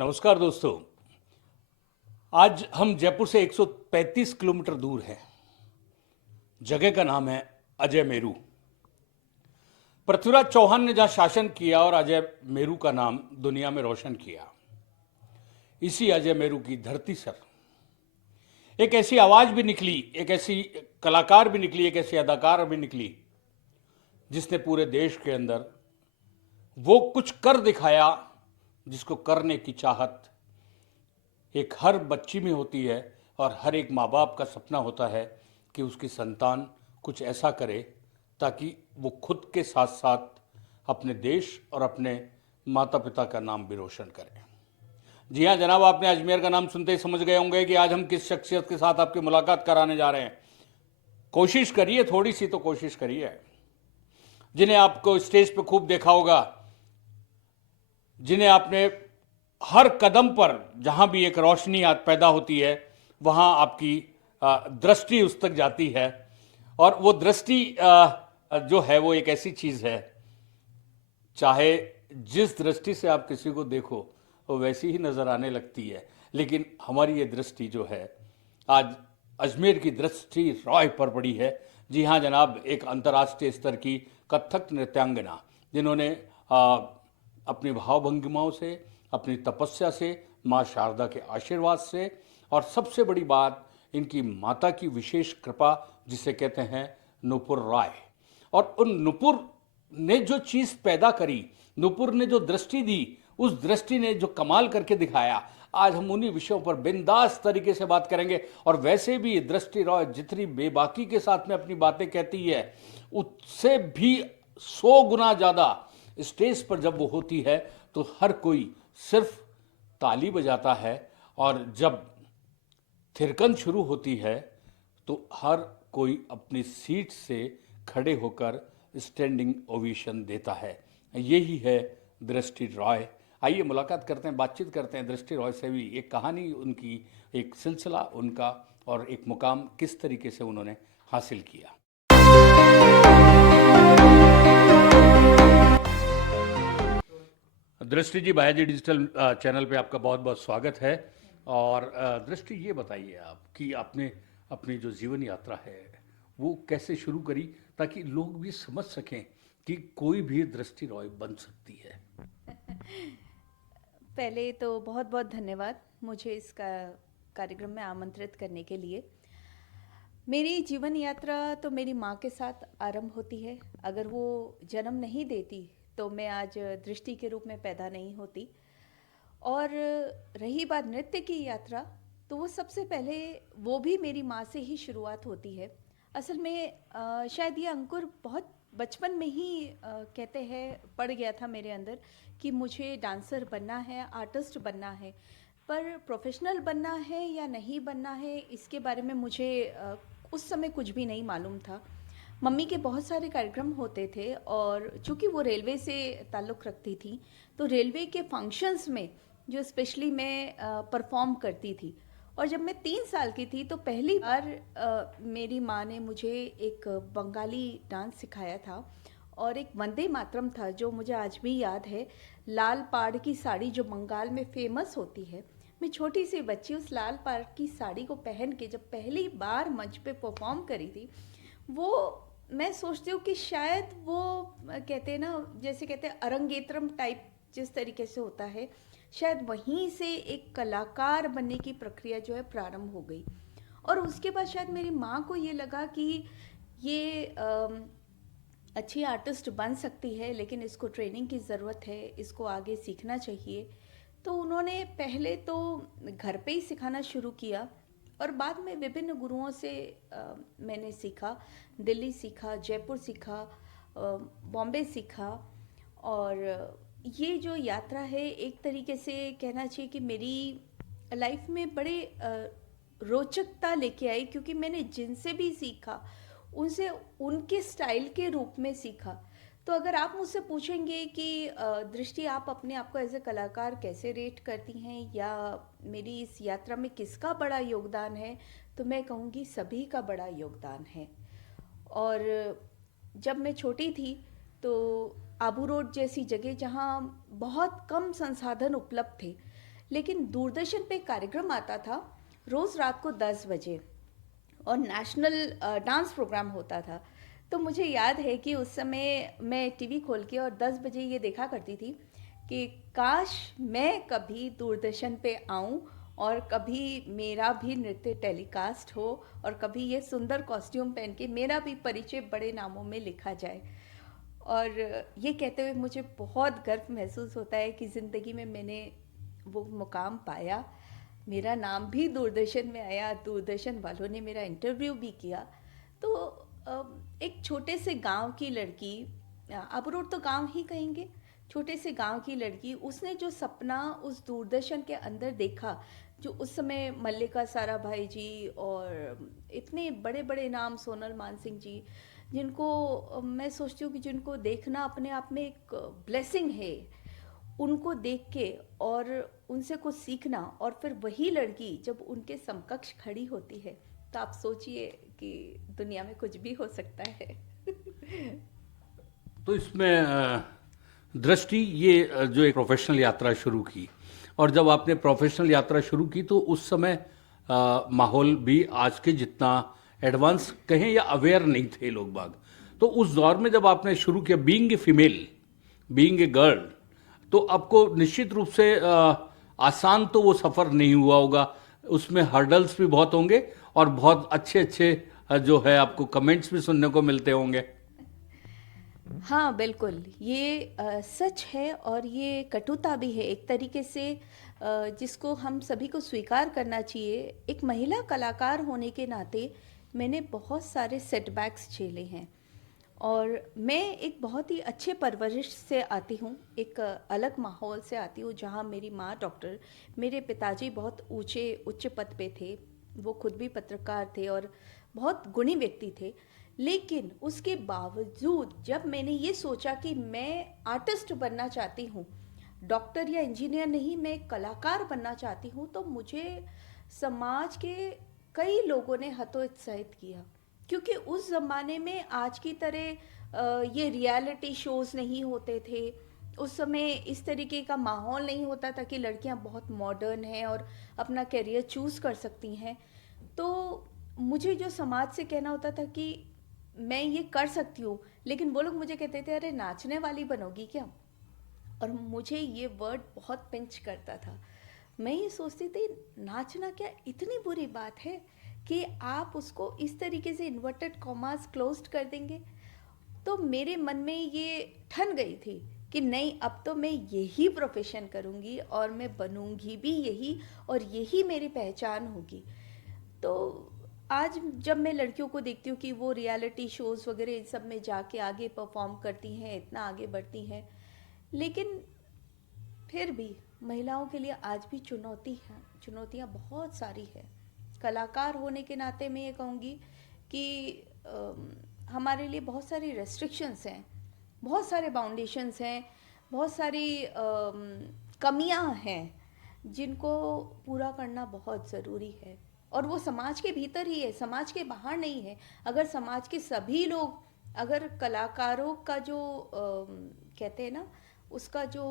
नमस्कार दोस्तों। आज हम जयपुर से 135 किलोमीटर दूर हैं। जगह का नाम है अजय मेरू। पृथ्वीराज चौहान ने जहां शासन किया और अजय मेरू का नाम दुनिया में रोशन किया, इसी अजय मेरू की धरती सर एक ऐसी आवाज भी निकली, एक ऐसी कलाकार भी निकली, एक ऐसी अदाकार भी निकली जिसने पूरे देश के अंदर वो कुछ कर दिखाया जिसको करने की चाहत एक हर बच्ची में होती है और हर एक माँ बाप का सपना होता है कि उसकी संतान कुछ ऐसा करे ताकि वो खुद के साथ साथ अपने देश और अपने माता पिता का नाम भी रोशन करे। जी हाँ जनाब, आपने अजमेर का नाम सुनते ही समझ गए होंगे कि आज हम किस शख्सियत के साथ आपकी मुलाकात कराने जा रहे हैं। कोशिश करिए, थोड़ी सी तो कोशिश करिए। जिन्हें आपको स्टेज पे खूब देखा होगा, जिन्हें आपने हर कदम पर जहां भी एक रोशनी पैदा होती है वहां आपकी दृष्टि उस तक जाती है। और वो दृष्टि जो है वो एक ऐसी चीज है, चाहे जिस दृष्टि से आप किसी को देखो वो वैसी ही नजर आने लगती है। लेकिन हमारी ये दृष्टि जो है आज अजमेर की दृष्टि रॉय पर पड़ी है। जी हाँ जनाब, एक अंतर्राष्ट्रीय स्तर की कथक नृत्यांगना जिन्होंने अपनी भावभंगिमाओं से, अपनी तपस्या से, माँ शारदा के आशीर्वाद से, और सबसे बड़ी बात इनकी माता की विशेष कृपा जिसे कहते हैं नुपुर राय। और उन नुपुर ने जो चीज़ पैदा करी, नुपुर ने जो दृष्टि दी, उस दृष्टि ने जो कमाल करके दिखाया, आज हम उन्हीं विषयों पर बिंदास तरीके से बात करेंगे। और वैसे भी दृष्टि रॉय जितनी बेबाकी के साथ में अपनी बातें कहती है, उससे भी 100 गुना ज़्यादा स्टेज पर जब वो होती है तो हर कोई सिर्फ ताली बजाता है, और जब थिरकन शुरू होती है तो हर कोई अपनी सीट से खड़े होकर स्टैंडिंग ओवेशन देता है। यही है दृष्टि रॉय। आइए मुलाकात करते हैं, बातचीत करते हैं दृष्टि रॉय से भी। एक कहानी उनकी, एक सिलसिला उनका, और एक मुकाम किस तरीके से उन्होंने हासिल किया। दृष्टि जी, भाया जी डिजिटल चैनल पे आपका बहुत बहुत स्वागत है। और दृष्टि, ये बताइए आप कि आपने अपनी जो जीवन यात्रा है वो कैसे शुरू करी, ताकि लोग भी समझ सकें कि कोई भी दृष्टि रॉय बन सकती है। पहले तो बहुत बहुत धन्यवाद मुझे इस कार्यक्रम में आमंत्रित करने के लिए। मेरी जीवन यात्रा तो मेरी माँ के साथ आरंभ होती है। अगर वो जन्म नहीं देती तो मैं आज दृष्टि के रूप में पैदा नहीं होती। और रही बात नृत्य की यात्रा, तो वो सबसे पहले वो भी मेरी माँ से ही शुरुआत होती है। असल में शायद ये अंकुर बहुत बचपन में ही कहते हैं पड़ गया था मेरे अंदर कि मुझे डांसर बनना है, आर्टिस्ट बनना है। पर प्रोफेशनल बनना है या नहीं बनना है इसके बारे में मुझे उस समय कुछ भी नहीं मालूम था। मम्मी के बहुत सारे कार्यक्रम होते थे और चूँकि वो रेलवे से ताल्लुक़ रखती थी, तो रेलवे के फंक्शंस में जो स्पेशली मैं परफॉर्म करती थी। और जब मैं 3 साल की थी तो पहली बार मेरी माँ ने मुझे एक बंगाली डांस सिखाया था, और एक वंदे मातरम था जो मुझे आज भी याद है। लाल पाड़ की साड़ी जो बंगाल में फेमस होती है, मैं छोटी सी बच्ची उस लाल पाड़ की साड़ी को पहन के जब पहली बार मंच पे परफॉर्म करी थी, वो मैं सोचती हूँ कि शायद वो कहते हैं ना, जैसे कहते हैं अरंगेत्रम टाइप जिस तरीके से होता है, शायद वहीं से एक कलाकार बनने की प्रक्रिया जो है प्रारंभ हो गई। और उसके बाद शायद मेरी माँ को ये लगा कि ये अच्छी आर्टिस्ट बन सकती है, लेकिन इसको ट्रेनिंग की ज़रूरत है, इसको आगे सीखना चाहिए। तो उन्होंने पहले तो घर पे ही सिखाना शुरू किया, और बाद में विभिन्न गुरुओं से मैंने सीखा। दिल्ली सीखा, जयपुर सीखा, बॉम्बे सीखा। और ये जो यात्रा है एक तरीके से कहना चाहिए कि मेरी लाइफ में बड़े रोचकता लेके आई, क्योंकि मैंने जिनसे भी सीखा उनसे उनके स्टाइल के रूप में सीखा। तो अगर आप मुझसे पूछेंगे कि दृष्टि आप अपने आप को एज ए कलाकार कैसे रेट करती हैं, या मेरी इस यात्रा में किसका बड़ा योगदान है, तो मैं कहूँगी सभी का बड़ा योगदान है। और जब मैं छोटी थी तो आबू रोड जैसी जगह जहाँ बहुत कम संसाधन उपलब्ध थे, लेकिन दूरदर्शन पे एक कार्यक्रम आता था रोज़ रात को 10 बजे, और नेशनल डांस प्रोग्राम होता था। तो मुझे याद है कि उस समय मैं टीवी खोल के और 10 बजे ये देखा करती थी कि काश मैं कभी दूरदर्शन पे आऊं और कभी मेरा भी नृत्य टेलीकास्ट हो, और कभी ये सुंदर कॉस्ट्यूम पहन के मेरा भी परिचय बड़े नामों में लिखा जाए। और ये कहते हुए मुझे बहुत गर्व महसूस होता है कि ज़िंदगी में मैंने वो मुकाम पाया। मेरा नाम भी दूरदर्शन में आया, दूरदर्शन वालों ने मेरा इंटरव्यू भी किया। तो एक छोटे से गांव की लड़की, अबरोड तो गांव ही कहेंगे, छोटे से गांव की लड़की, उसने जो सपना उस दूरदर्शन के अंदर देखा, जो उस समय मल्लिका साराभाई जी और इतने बड़े बड़े नाम, सोनल मानसिंह जी, जिनको मैं सोचती हूँ कि जिनको देखना अपने आप में एक ब्लेसिंग है, उनको देख के और उनसे कुछ सीखना, और फिर वही लड़की जब उनके समकक्ष खड़ी होती है, तो आप सोचिए कि दुनिया में कुछ भी हो सकता है। तो इसमें दृष्टि ये जो एक प्रोफेशनल यात्रा शुरू की, और जब आपने प्रोफेशनल यात्रा शुरू की तो उस समय माहौल भी आज के जितना एडवांस कहें या अवेयर नहीं थे लोग बाग। तो उस दौर में जब आपने शुरू किया being a female, being a girl, तो आपको निश्चित रूप से आसान तो वो सफ़र नहीं हुआ होगा, उसमें हर्डल्स भी बहुत होंगे और बहुत अच्छे अच्छे जो है आपको कमेंट्स भी सुनने को मिलते होंगे। हाँ बिल्कुल, ये सच है, और ये कटुता भी है एक तरीके से, जिसको हम सभी को स्वीकार करना चाहिए। एक महिला कलाकार होने के नाते मैंने बहुत सारे सेटबैक्स झेले हैं, और मैं एक बहुत ही अच्छे परवरिश से आती हूँ, एक अलग माहौल से आती हूँ, जहाँ मेरी माँ डॉक्टर, मेरे पिताजी बहुत ऊंचे उच्च पद पे थे, वो खुद भी पत्रकार थे और बहुत गुणी व्यक्ति थे। लेकिन उसके बावजूद जब मैंने ये सोचा कि मैं आर्टिस्ट बनना चाहती हूँ, डॉक्टर या इंजीनियर नहीं, मैं एक कलाकार बनना चाहती हूँ, तो मुझे समाज के कई लोगों ने हतोत्साहित किया। क्योंकि उस ज़माने में आज की तरह ये रियलिटी शोज़ नहीं होते थे, उस समय इस तरीके का माहौल नहीं होता था कि लड़कियां बहुत मॉडर्न हैं और अपना करियर चूज़ कर सकती हैं। तो मुझे जो समाज से कहना होता था कि मैं ये कर सकती हूँ, लेकिन वो लोग मुझे कहते थे अरे नाचने वाली बनोगी क्या, और मुझे ये वर्ड बहुत पिंच करता था। मैं ये सोचती थी नाचना क्या इतनी बुरी बात है कि आप उसको इस तरीके से इन्वर्टेड कॉमास क्लोज्ड कर देंगे। तो मेरे मन में ये ठन गई थी कि नहीं, अब तो मैं यही प्रोफेशन करूँगी और मैं बनूँगी भी यही, और यही मेरी पहचान होगी। तो आज जब मैं लड़कियों को देखती हूँ कि वो रियलिटी शोज़ वगैरह इन सब में जाके आगे परफॉर्म करती हैं, इतना आगे बढ़ती हैं, लेकिन फिर भी महिलाओं के लिए आज भी चुनौतियाँ बहुत सारी है। कलाकार होने के नाते मैं ये कहूँगी कि हमारे लिए बहुत सारी रेस्ट्रिक्शंस हैं, बहुत सारे बाउंडेशंस हैं, बहुत सारी कमियां हैं, जिनको पूरा करना बहुत ज़रूरी है। और वो समाज के भीतर ही है, समाज के बाहर नहीं है। अगर समाज के सभी लोग, अगर कलाकारों का जो कहते हैं ना, उसका जो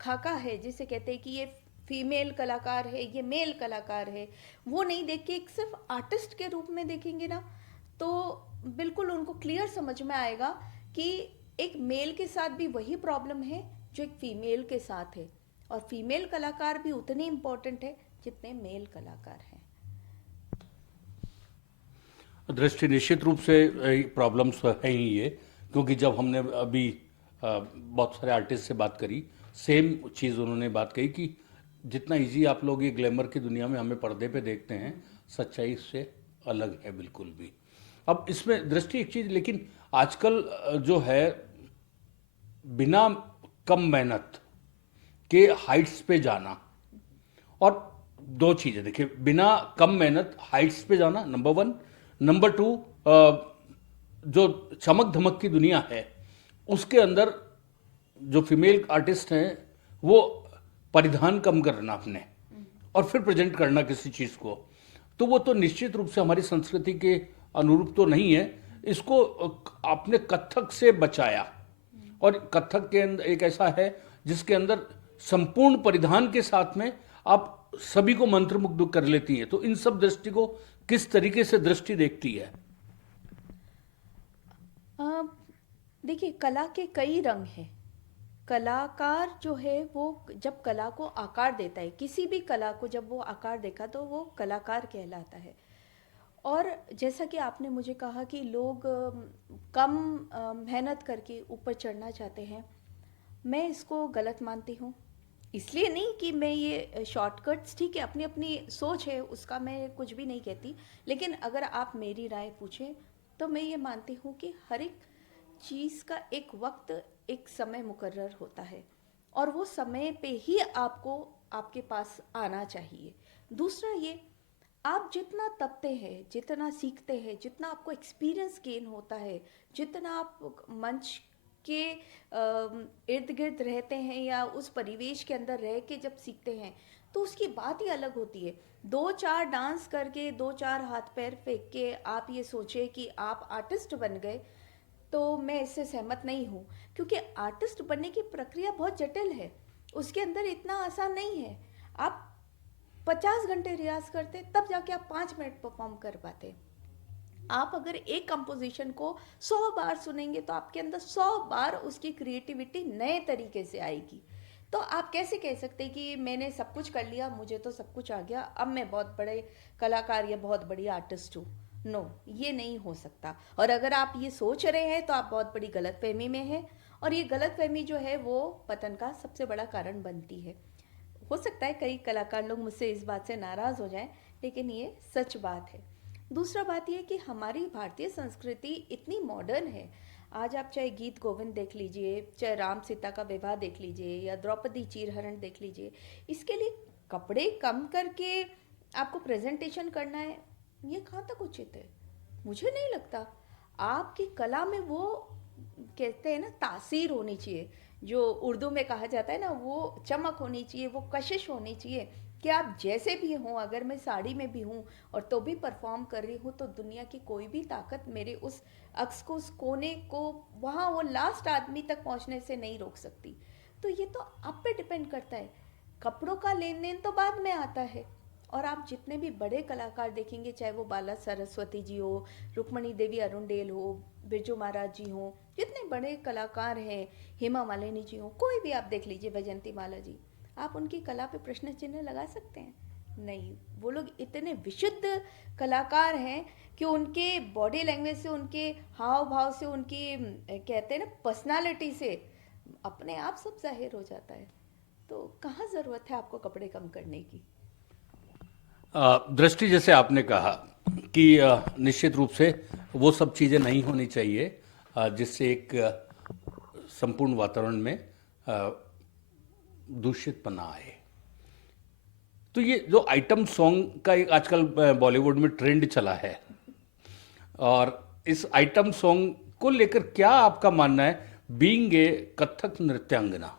खाका है, जिसे कहते हैं कि ये फीमेल कलाकार है, ये मेल कलाकार है, वो नहीं देख के एक सिर्फ आर्टिस्ट के रूप में देखेंगे ना, तो बिल्कुल उनको क्लियर समझ में आएगा कि एक मेल के साथ भी वही प्रॉब्लम है जो एक फीमेल के साथ है, और फीमेल कलाकार भी उतने इम्पोर्टेंट है जितने मेल कलाकार हैं। दृष्टि निश्चित रूप से प्रॉब्लम्स हैं ही ये, क्योंकि जब हमने अभी बहुत सारे आर्टिस्ट से बात करी, सेम चीज़ उन्होंने बात कही कि जितना इजी आप लोग ये ग्लैमर की दुनिया में हमें पर्दे पे देखते हैं, सच्चाई से अलग है बिल्कुल भी। अब इसमें दृष्टि एक चीज़, लेकिन आजकल जो है बिना कम मेहनत के हाइट्स पे जाना, और दो चीज़ें देखिए, बिना कम मेहनत हाइट्स पे जाना नंबर वन, नंबर टू जो चमक धमक की दुनिया है उसके अंदर जो फीमेल आर्टिस्ट हैं वो परिधान कम करना अपने और फिर प्रेजेंट करना किसी चीज़ को, तो वो तो निश्चित रूप से हमारी संस्कृति के अनुरूप तो नहीं है। इसको आपने कथक से बचाया, और कथक के अंदर एक ऐसा है जिसके अंदर संपूर्ण परिधान के साथ में आप सभी को मंत्रमुग्ध कर लेती हैं, तो इन सब दृष्टि को किस तरीके से दृष्टि देखती है? अ, देखिए, कला के कई रंग हैं। कलाकार जो है वो जब कला को आकार देता है, किसी भी कला को जब वो आकार देखा तो वो कलाकार कहलाता है। और जैसा कि आपने मुझे कहा कि लोग कम मेहनत करके ऊपर चढ़ना चाहते हैं, मैं इसको गलत मानती हूँ। इसलिए नहीं कि मैं ये शॉर्टकट्स, ठीक है, अपनी अपनी सोच है, उसका मैं कुछ भी नहीं कहती। लेकिन अगर आप मेरी राय पूछें तो मैं ये मानती हूँ कि हर एक चीज़ का एक वक्त, एक समय मुकर्रर होता है, और वो समय पे ही आपको आपके पास आना चाहिए। दूसरा ये, आप जितना तपते हैं, जितना सीखते हैं, जितना आपको एक्सपीरियंस गेन होता है, जितना आप मंच के इर्द गिर्द रहते हैं या उस परिवेश के अंदर रह के जब सीखते हैं, तो उसकी बात ही अलग होती है। दो चार डांस करके, दो चार हाथ पैर फेंक के आप ये सोचे कि आप आर्टिस्ट बन गए, तो मैं इससे सहमत नहीं हूँ। क्योंकि आर्टिस्ट बनने की प्रक्रिया बहुत जटिल है, उसके अंदर इतना आसान नहीं है। आप 50 घंटे रियाज करते तब जाके आप 5 मिनट परफॉर्म कर पाते। आप अगर एक कंपोजिशन को 100 बार सुनेंगे तो आपके अंदर 100 बार उसकी क्रिएटिविटी नए तरीके से आएगी। तो आप कैसे कह सकते हैं कि मैंने सब कुछ कर लिया, मुझे तो सब कुछ आ गया, अब मैं बहुत बड़े कलाकार या बहुत बड़ी आर्टिस्ट हूँ? नो, ये नहीं हो सकता। और अगर आप ये सोच रहे हैं तो आप बहुत बड़ी गलतफहमी में हैं, और ये गलतफहमी जो है वो पतन का सबसे बड़ा कारण बनती है। हो सकता है कई कलाकार लोग मुझसे इस बात से नाराज़ हो जाएं, लेकिन ये सच बात है। दूसरा बात ये कि हमारी भारतीय संस्कृति इतनी मॉडर्न है। आज आप चाहे गीत गोविंद देख लीजिए, चाहे राम सीता का विवाह देख लीजिए, या द्रौपदी चीरहरण देख लीजिए, इसके लिए कपड़े कम करके आपको प्रेजेंटेशन करना है, ये कहाँ तक उचित है? मुझे नहीं लगता। आपकी कला में वो, कहते हैं ना, तासीर होनी चाहिए, जो उर्दू में कहा जाता है ना, वो चमक होनी चाहिए, वो कशिश होनी चाहिए कि आप जैसे भी हों, अगर मैं साड़ी में भी हूँ और तो भी परफॉर्म कर रही हूँ, तो दुनिया की कोई भी ताकत मेरे उस अक्स को, उस कोने को, वहाँ वो लास्ट आदमी तक पहुँचने से नहीं रोक सकती। तो ये तो आप पे डिपेंड करता है। कपड़ों का लेन देन तो बाद में आता है। और आप जितने भी बड़े कलाकार देखेंगे, चाहे वो बाला सरस्वती जी हो, रुक्मणी देवी अरुणडेल हो, बिरजू महाराज जी हो, जितने बड़े कलाकार हैं, हेमा मालिनी जी हो, कोई भी आप देख लीजिए, वैजंती माला जी, आप उनकी कला पे प्रश्न चिन्ह लगा सकते हैं? नहीं। वो लोग इतने विशुद्ध कलाकार हैं कि उनके बॉडी लैंग्वेज से, उनके हाव भाव से, उनकी कहते हैं ना, पर्सनालिटी से अपने आप सब जाहिर हो जाता है। तो कहाँ ज़रूरत है आपको कपड़े कम करने की? दृष्टि, जैसे आपने कहा कि निश्चित रूप से वो सब चीज़ें नहीं होनी चाहिए जिससे एक संपूर्ण वातावरण में अ, दूषितपना आए। तो ये जो आइटम सॉन्ग का एक आजकल बॉलीवुड में ट्रेंड चला है, और इस आइटम सॉन्ग को लेकर क्या आपका मानना है, बीइंग ए कथक नृत्यांगना?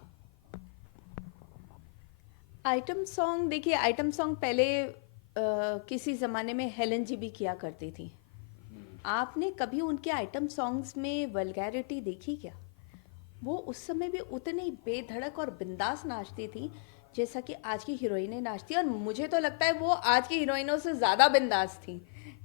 आइटम सॉन्ग, देखिए, आइटम सॉन्ग पहले किसी ज़माने में हेलन जी भी किया करती थी। आपने कभी उनके आइटम सॉन्ग्स में वल्गैरिटी देखी क्या? वो उस समय भी उतनी बेधड़क और बिंदास नाचती थी जैसा कि आज की हीरोइनें नाचती हैं, और मुझे तो लगता है वो आज की हीरोइनों से ज़्यादा बिंदास थी,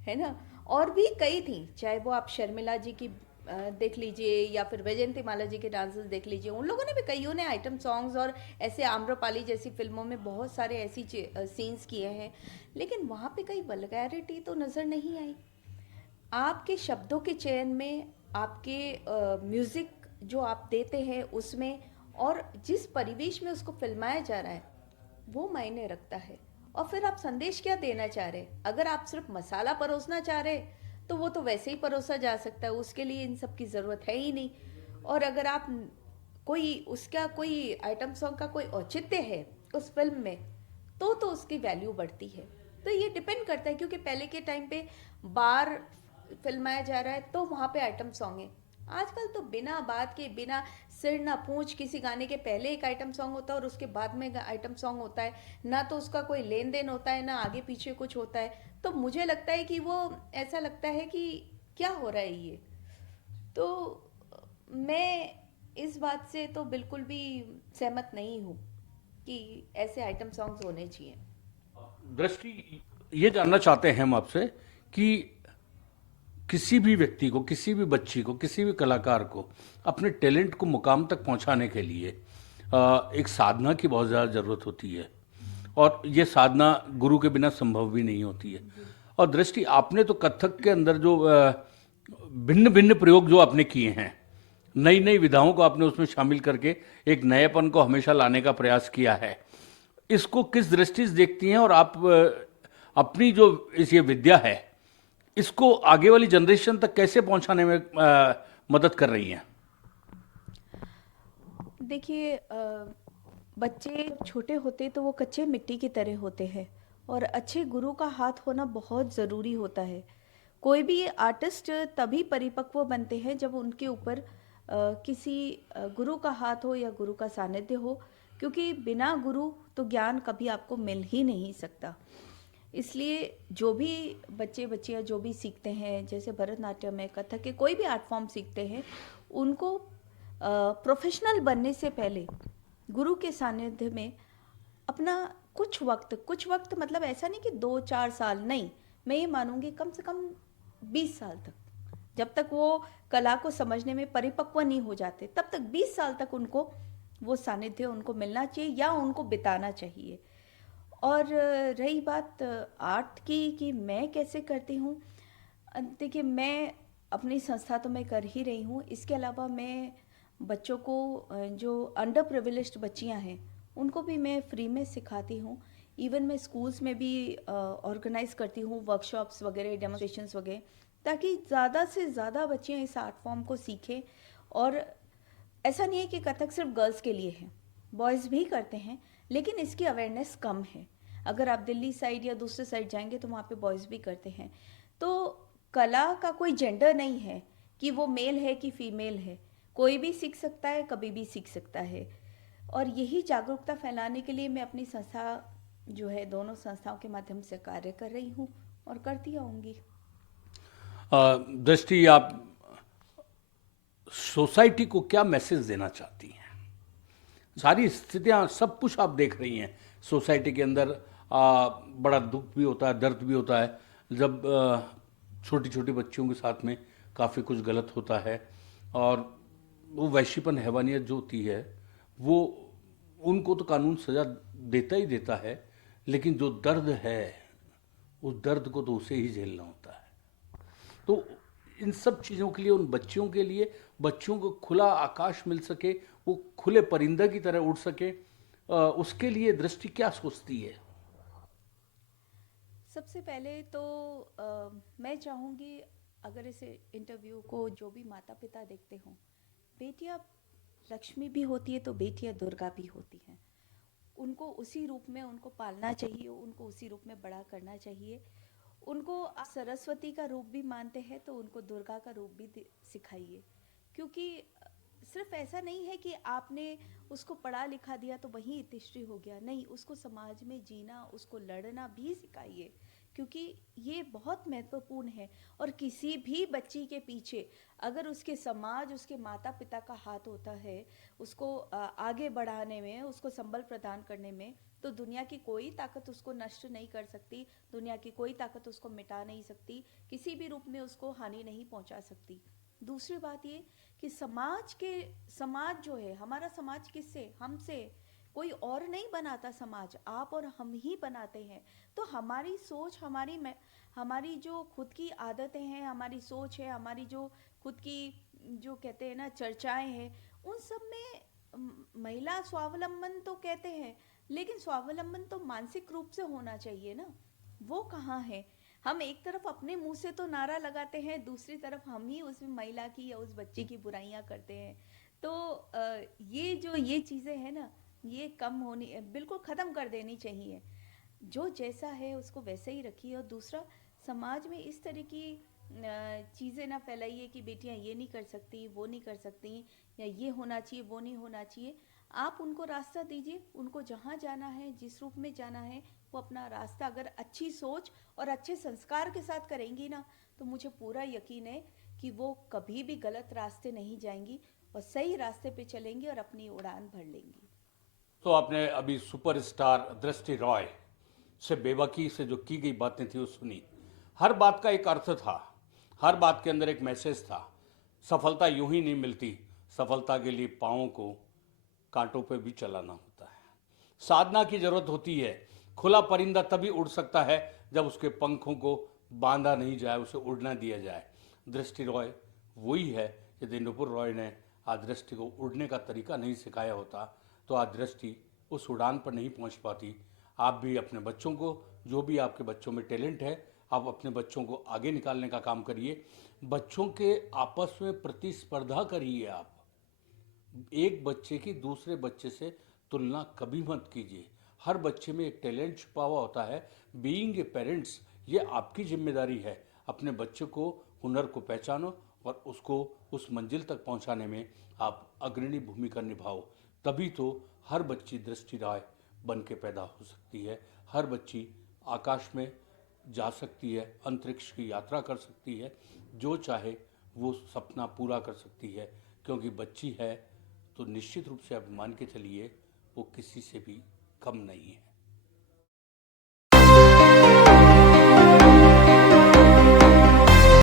है ना? और भी कई थी, चाहे वो आप शर्मिला जी की देख लीजिए, या फिर वैजयंती माला जी के डांसेस देख लीजिए, उन लोगों ने भी, कईयों ने आइटम सॉन्ग्स और ऐसे आम्रपाली जैसी फिल्मों में बहुत सारे ऐसी सीन्स किए हैं, लेकिन वहाँ पे कहीं वल्गैरिटी तो नज़र नहीं आई। आपके शब्दों के चयन में, आपके म्यूज़िक जो आप देते हैं उसमें, और जिस परिवेश में उसको फिल्माया जा रहा है, वो मायने रखता है। और फिर आप संदेश क्या देना चाह रहे हैं? अगर आप सिर्फ मसाला परोसना चाह रहे हैं तो वो तो वैसे ही परोसा जा सकता है, उसके लिए इन सब की ज़रूरत है ही नहीं। और अगर आप कोई, उसका कोई आइटम सॉन्ग का कोई औचित्य है उस फिल्म में, तो उसकी वैल्यू बढ़ती है। तो ये डिपेंड करता है, क्योंकि पहले के टाइम पे बार फिल्माया जा रहा है तो वहाँ पे आइटम सॉन्ग है। आजकल तो बिना बात के, बिना सिर ना पूछ, किसी गाने के पहले एक आइटम सॉन्ग होता है और उसके बाद में आइटम सॉन्ग होता है। ना तो उसका कोई लेन देन होता है, ना आगे पीछे कुछ होता है। तो मुझे लगता है कि वो, ऐसा लगता है कि क्या हो रहा है ये। तो मैं इस बात से तो बिल्कुल भी सहमत नहीं हूँ। कि ऐसे आइटम सॉन्ग्स होने चाहिए। दृष्टि, ये जानना चाहते हैं हम आपसे कि किसी भी व्यक्ति को, किसी भी बच्ची को, किसी भी कलाकार को अपने टैलेंट को मुकाम तक पहुंचाने के लिए एक साधना की बहुत ज़्यादा ज़रूरत होती है, और ये साधना गुरु के बिना संभव भी नहीं होती है। और दृष्टि, आपने तो कथक के अंदर जो भिन्न भिन्न प्रयोग जो आपने किए हैं, नई नई विधाओं को आपने उसमें शामिल करके एक नएपन को हमेशा लाने का प्रयास किया है, इसको किस दृष्टि से देखती हैं, और आप अपनी जो इस ये विद्या है इसको आगे वाली जनरेशन तक कैसे पहुंचाने में मदद कर रही हैं? देखिए, बच्चे छोटे होते तो वो कच्चे मिट्टी की तरह होते हैं, और अच्छे गुरु का हाथ होना बहुत ज़रूरी होता है। कोई भी आर्टिस्ट तभी परिपक्व बनते हैं जब उनके ऊपर किसी गुरु का हाथ हो या गुरु का सानिध्य हो, क्योंकि बिना गुरु तो ज्ञान कभी आपको मिल ही नहीं सकता। इसलिए जो भी बच्चे बच्चियाँ जो भी सीखते हैं, जैसे भरतनाट्यम है, कथक है, कोई भी आर्ट फॉर्म सीखते हैं, उनको प्रोफेशनल बनने से पहले गुरु के सानिध्य में अपना कुछ वक्त मतलब ऐसा नहीं कि 2-4 साल नहीं, मैं ये मानूंगी कम से कम 20 साल तक, जब तक वो कला को समझने में परिपक्व नहीं हो जाते तब तक 20 साल तक उनको वो सानिध्य उनको मिलना चाहिए या उनको बिताना चाहिए। और रही बात आर्ट की कि मैं कैसे करती हूँ, देखिए मैं अपनी संस्था तो मैं कर ही रही हूँ, इसके अलावा मैं बच्चों को जो अंडर प्रिविलेज्ड बच्चियाँ हैं उनको भी मैं फ्री में सिखाती हूँ। इवन मैं स्कूल्स में भी ऑर्गेनाइज करती हूँ वर्कशॉप्स वगैरह, डेमोन्स्ट्रेशंस वगैरह, ताकि ज़्यादा से ज़्यादा बच्चियाँ इस आर्ट फॉर्म को सीखें। और ऐसा नहीं है कि कथक सिर्फ गर्ल्स के लिए है, बॉयज़ भी करते हैं, लेकिन इसकी अवेयरनेस कम है। अगर आप दिल्ली साइड या दूसरे साइड जाएंगे तो वहाँ पे बॉयज़ भी करते हैं। तो कला का कोई जेंडर नहीं है कि वो मेल है कि फीमेल है, कोई भी सीख सकता है, कभी भी सीख सकता है। और यही जागरूकता फैलाने के लिए मैं अपनी संस्था जो है, दोनों संस्थाओं के माध्यम से कार्य कर रही हूँ और करती आऊँगी। दृष्टि, आप सोसाइटी को क्या मैसेज देना चाहती हैं? सारी स्थितियां, सब कुछ आप देख रही हैं सोसाइटी के अंदर। बड़ा दुख भी होता है, दर्द भी होता है जब छोटी छोटी बच्चियों के साथ में काफ़ी कुछ गलत होता है, और वो वैश्यपन, हैवानियत जो होती है, वो उनको तो कानून सज़ा देता ही देता है, लेकिन जो दर्द है उस दर्द को तो उसे ही झेलना होता है। तो इन सब चीज़ों के लिए, उन बच्चियों के लिए, बच्चियों को खुला आकाश मिल सके, वो खुले परिंदा की तरह उड़ सके, उसके लिए दृष्टि क्या सोचती है? सबसे पहले तो मैं चाहूँगी, अगर इस इंटरव्यू को जो भी माता पिता देखते हों, बेटियाँ लक्ष्मी भी होती है तो बेटियाँ दुर्गा भी होती हैं। उनको उसी रूप में उनको पालना चाहिए, उनको उसी रूप में बड़ा करना चाहिए। उनको आप सरस्वती का रूप भी मानते हैं तो उनको दुर्गा का रूप भी सिखाइए। क्योंकि सिर्फ ऐसा नहीं है कि आपने उसको पढ़ा लिखा दिया तो वहीं इतिश्री हो गया, नहीं, उसको समाज में जीना, उसको लड़ना भी सिखाइए, क्योंकि ये बहुत महत्वपूर्ण है। और किसी भी बच्ची के पीछे अगर उसके समाज, उसके माता पिता का हाथ होता है उसको आगे बढ़ाने में, उसको संबल प्रदान करने में, तो दुनिया की कोई ताकत उसको नष्ट नहीं कर सकती, दुनिया की कोई ताकत उसको मिटा नहीं सकती, किसी भी रूप में उसको हानि नहीं पहुंचा सकती। दूसरी बात ये कि समाज जो है, हमारा समाज किससे, हमसे, कोई और नहीं बनाता समाज, आप और हम ही बनाते हैं। तो हमारी सोच, हमारी जो खुद की आदतें हैं, हमारी सोच है, हमारी जो खुद की जो कहते हैं ना चर्चाएं हैं, उन सब में महिला स्वावलंबन तो कहते हैं, लेकिन स्वावलंबन तो मानसिक रूप से होना चाहिए ना, वो कहाँ है? हम एक तरफ अपने मुंह से तो नारा लगाते हैं, दूसरी तरफ हम ही उस महिला की या उस बच्चे की बुराइयां करते हैं। तो ये चीज़ें हैं ना, ये कम होनी, बिल्कुल ख़त्म कर देनी चाहिए। जो जैसा है उसको वैसे ही रखिए। और दूसरा, समाज में इस तरह की चीज़ें ना फैलाइए कि बेटियां ये नहीं कर सकती, वो नहीं कर सकती, या ये होना चाहिए, वो नहीं होना चाहिए। आप उनको रास्ता दीजिए, उनको जहाँ जाना है, जिस रूप में जाना है, वो अपना रास्ता अगर अच्छी सोच और अच्छे संस्कार के साथ करेंगी ना, तो मुझे पूरा यकीन है कि वो कभी भी गलत रास्ते नहीं जाएंगी और सही रास्ते पे चलेंगी और अपनी उड़ान भर लेंगी। तो आपने अभी सुपरस्टार दृष्टि रॉय से बेबाकी से जो की गई बातें थी वो सुनी। हर बात का एक अर्थ था, हर बात के अंदर एक मैसेज था। सफलता यूं ही नहीं मिलती, सफलता के लिए पाँव को कांटों पे भी चलाना होता है, साधना की जरूरत होती है। खुला परिंदा तभी उड़ सकता है जब उसके पंखों को बांधा नहीं जाए, उसे उड़ना दिया जाए। दृष्टि रॉय वही है। यदि नुपुर रॉय ने आज दृष्टि को उड़ने का तरीका नहीं सिखाया होता तो आज दृष्टि उस उड़ान पर नहीं पहुंच पाती। आप भी अपने बच्चों को, जो भी आपके बच्चों में टैलेंट है, आप अपने बच्चों को आगे निकालने का काम करिए। बच्चों के आपस में प्रतिस्पर्धा करिए। आप एक बच्चे की दूसरे बच्चे से तुलना कभी मत कीजिए। हर बच्चे में एक टैलेंट छुपा हुआ होता है। बीइंग ए पेरेंट्स, ये आपकी जिम्मेदारी है। अपने बच्चे को, हुनर को पहचानो और उसको उस मंजिल तक पहुंचाने में आप अग्रणी भूमिका निभाओ। तभी तो हर बच्ची दृष्टि राय बन के पैदा हो सकती है। हर बच्ची आकाश में जा सकती है, अंतरिक्ष की यात्रा कर सकती है, जो चाहे वो सपना पूरा कर सकती है। क्योंकि बच्ची है तो निश्चित रूप से आप मान के चलिए वो किसी से भी कम नहीं है।